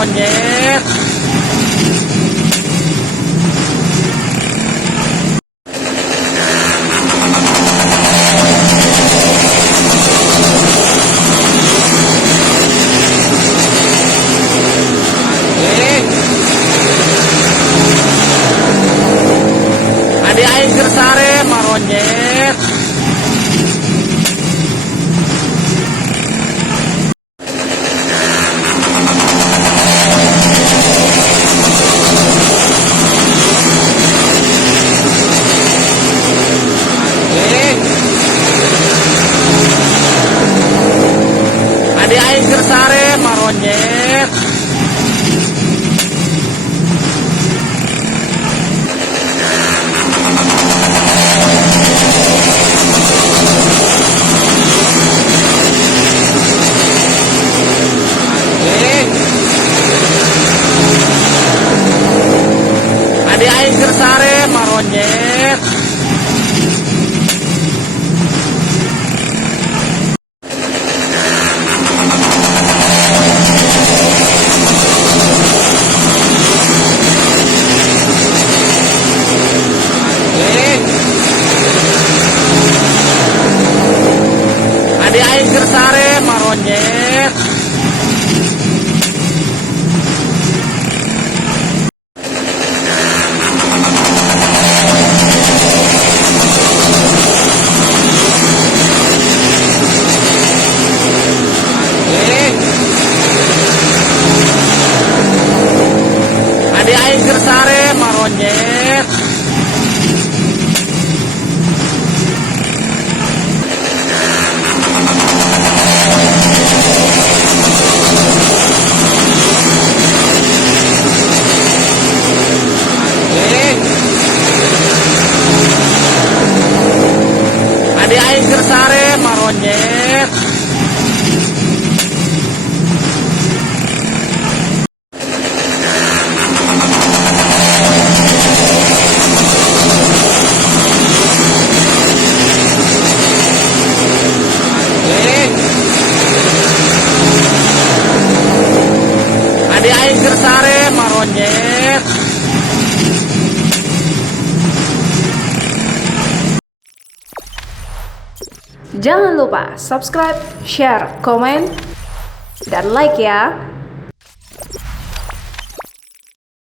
maronyet. Adi aing gersare maronyet. Adi aing gersare maronyet. Adi aing gersare maronyet. Adi aing gersare maronyet. Adi aing gersare maronyet. Adi aing gersare maronyet. Adi aing gersare maronyet. Jangan lupa subscribe, share, komen, dan like ya.